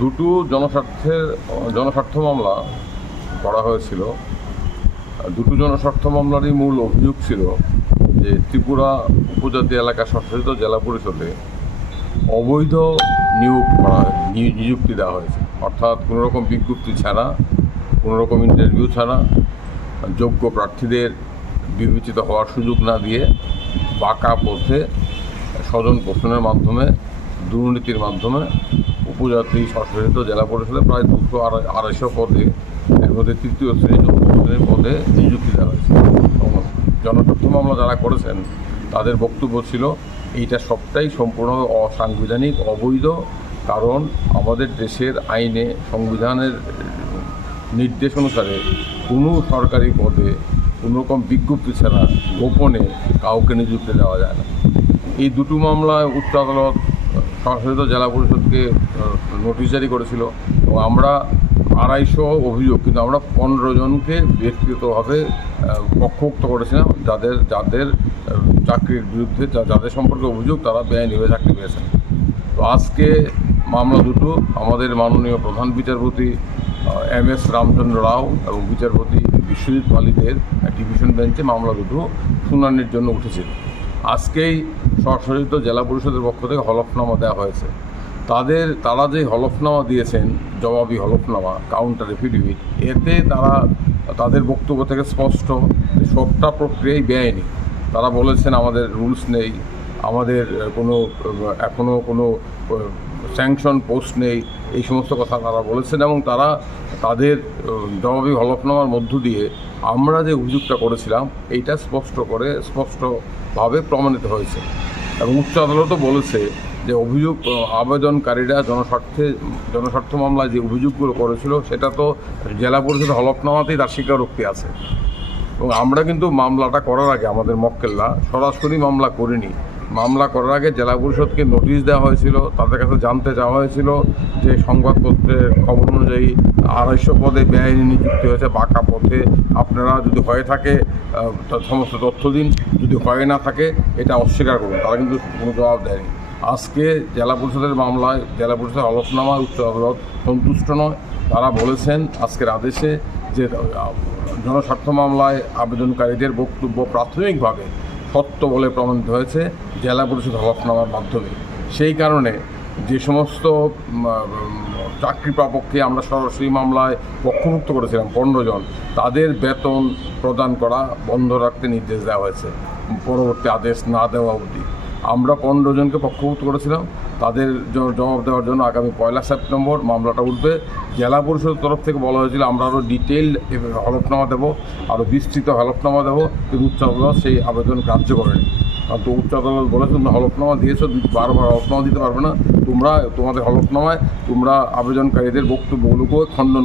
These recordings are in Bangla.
দুটো জনস্বার্থ মামলা করা হয়েছিল। দুটো জনস্বার্থ মামলারই মূল অভিযোগ ছিল যে ত্রিপুরা উপজাতি এলাকা স্বশাসিত জেলা পরিষদে অবৈধ নিযুক্তি দেওয়া হয়েছে, অর্থাৎ কোনো রকম বিজ্ঞপ্তি ছাড়া, কোনো রকম ইন্টারভিউ ছাড়া, যোগ্য প্রার্থীদের বিবেচিত হওয়ার সুযোগ না দিয়ে বাঁকা পথে স্বজন পোষণের মাধ্যমে, দুর্নীতির মাধ্যমে উপজাতি স্বশাসিত জেলা পরিষদে প্রায় 200-250 পদে, এর মধ্যে তৃতীয় শ্রেণী, চতুর্থ শ্রেণীর পদে নিযুক্তি দেওয়া হয়েছে। জনস্বার্থ মামলা যারা করেছেন তাদের বক্তব্য ছিল এইটা সবটাই সম্পূর্ণভাবে অসাংবিধানিক, অবৈধ। কারণ আমাদের দেশের আইনে, সংবিধানের নির্দেশ অনুসারে কোনো সরকারি পদে কোনো রকম বিজ্ঞপ্তি ছাড়া গোপনে কাউকে নিযুক্তি দেওয়া যায় না। এই দুটো মামলায় উচ্চ আদালত স্বশাসিত জেলা পরিষদকে নোটিশ জারি করেছিল এবং আমরা 250 অভিযোগ, কিন্তু আমরা 15 জনকে ব্যক্তিগতভাবে পক্ষভুক্ত করেছিলাম, যাদের চাকরির বিরুদ্ধে, যাদের সম্পর্কে অভিযোগ তারা বেআইনিভাবে চাকরি পেয়েছেন। তো আজকে মামলা দুটো আমাদের মাননীয় প্রধান বিচারপতি MS রামচন্দ্র রাও এবং বিচারপতি বিশ্বজিৎ মালিকের ডিভিশন বেঞ্চে মামলা দুটো শুনানির জন্য উঠেছিল। আজকেই স্বশাসিত জেলা পরিষদের পক্ষ থেকে হলফনামা দেওয়া হয়েছে। তারা যে হলফনামা দিয়েছেন, জবাবি হলফনামা, কাউন্টার এফিডেভিট, এতে তাদের বক্তব্য থেকে স্পষ্ট সবটা প্রক্রিয়াই বেআইনি। তারা বলেছেন আমাদের রুলস নেই, আমাদের এখনও কোনো স্যাংশন পোস্ট নেই, এই সমস্ত কথা তারা বলেছেন এবং তাদের জবাবি হলফনামার মধ্য দিয়ে আমরা যে অভিযোগটা করেছিলাম এইটা স্পষ্টভাবে প্রমাণিত হয়েছে। এবং উচ্চ আদালতও বলেছে যে আবেদনকারীরা জনস্বার্থ মামলায় যে অভিযোগগুলো করেছিল সেটা তো জেলা পরিষদের হলফনামাতেই তার স্বীকারোক্তি আছে। এবং আমরা কিন্তু মামলাটা করার আগে আমাদের মক্কেলরা সরাসরি মামলা করিনি। মামলা করার আগে জেলা পরিষদকে নোটিশ দেওয়া হয়েছিল, তাদের কাছে জানতে চাওয়া হয়েছিল যে সংবাদপত্রের খবর অনুযায়ী 250 পদে বেআইনি নিযুক্তি হয়েছে বাঁকা পথে, আপনারা যদি হয়ে থাকে সমস্ত তথ্য দিন, যদি হয়ে না থাকে এটা অস্বীকার করুন। তারা কিন্তু কোনো জবাব দেয়নি। আজকে জেলা পরিষদের মামলায় জেলা পরিষদের হলফনামায় উচ্চ আদালত সন্তুষ্ট নয়। তারা বলেছেন আজকের আদেশে যে জনস্বার্থ মামলায় আবেদনকারীদের বক্তব্য প্রাথমিকভাবে সত্য বলে প্রমাণিত হয়েছে জেলা পরিষদ হলফনামার মাধ্যমে। সেই কারণে যে সমস্ত চাকরি প্রাপককে আমরা সরাসরি মামলায় পক্ষভুক্ত করেছিলাম 15 জন, তাদের বেতন প্রদান করা বন্ধ রাখতে নির্দেশ দেওয়া হয়েছে পরবর্তী আদেশ না দেওয়া অবধি। আমরা 15 জনকে পক্ষভুক্ত করেছিলাম, তাদের জবাব দেওয়ার জন্য আগামী 1 সেপ্টেম্বর মামলাটা উঠবে। জেলা পরিষদের তরফ থেকে বলা হয়েছিল আমরা আরও ডিটেইলড হলফনামা দেবো, আরও বিস্তৃত হলফনামা দেবো, কিন্তু উচ্চ আদালত সেই আবেদন কার্য করেনি। কারণ তো উচ্চ আদালত বলেছে তোমরা হলফনামা দিয়েছো, বারবার হলফনামা দিতে পারবে না, তোমাদের হলফনামায় তোমরা আবেদনকারীদের বক্তব্যগুলোকে খণ্ডন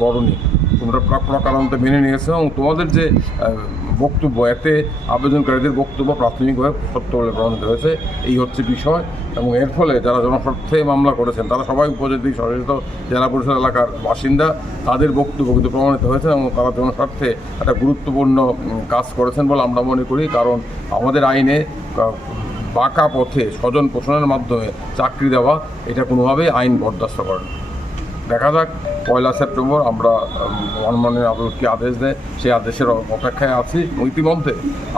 করনি, তোমরা প্রকারান্তে মেনে নিয়েছো এবং তোমাদের যে বক্তব্য, এতে আবেদনকারীদের বক্তব্য প্রাথমিকভাবে সত্য বলে প্রমাণিত হয়েছে। এই হচ্ছে বিষয়। এবং এর ফলে যারা জনস্বার্থে মামলা করেছেন তারা সবাই উপজাতি স্বশাসিত জেলা পরিষদ এলাকার বাসিন্দা, তাদের বক্তব্য কিন্তু প্রমাণিত হয়েছে এবং তারা জনস্বার্থে একটা গুরুত্বপূর্ণ কাজ করেছেন বলে আমরা মনে করি। কারণ আমাদের আইনে বাঁকা পথে স্বজন পোষণের মাধ্যমে চাকরি দেওয়া এটা কোনোভাবেই আইন বরদাস্ত করে না। দেখা যাক 1 সেপ্টেম্বর আমরা মাননীয় আদালত কি আদেশ দেয়, সেই আদেশের অপেক্ষায় আছি। ইতিমধ্যে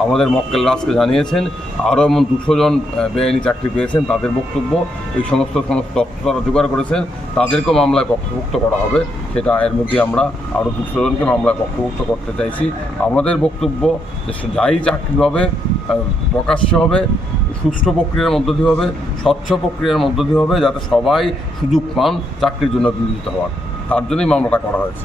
আমাদের মক্কেলরা আজকে জানিয়েছেন আরও এমন 200 জন বেআইনি চাকরি পেয়েছেন, তাদের বক্তব্য, এই সমস্ত তথ্য তারা জোগাড় করেছেন, তাদেরকেও মামলায় পক্ষভুক্ত করা হবে। সেটা এর মধ্যে আমরা আরও 200 জনকে মামলায় পক্ষভুক্ত করতে চাইছি। আমাদের বক্তব্য যে যাই চাকরি হবে প্রকাশ্য হবে, সুষ্ঠু প্রক্রিয়ার মধ্য দিয়ে হবে, স্বচ্ছ প্রক্রিয়ার মধ্য দিয়ে হবে, যাতে সবাই সুযোগ পান চাকরির জন্য বিবেচিত হওয়ার। তার জন্যই মামলাটা করা হয়েছে।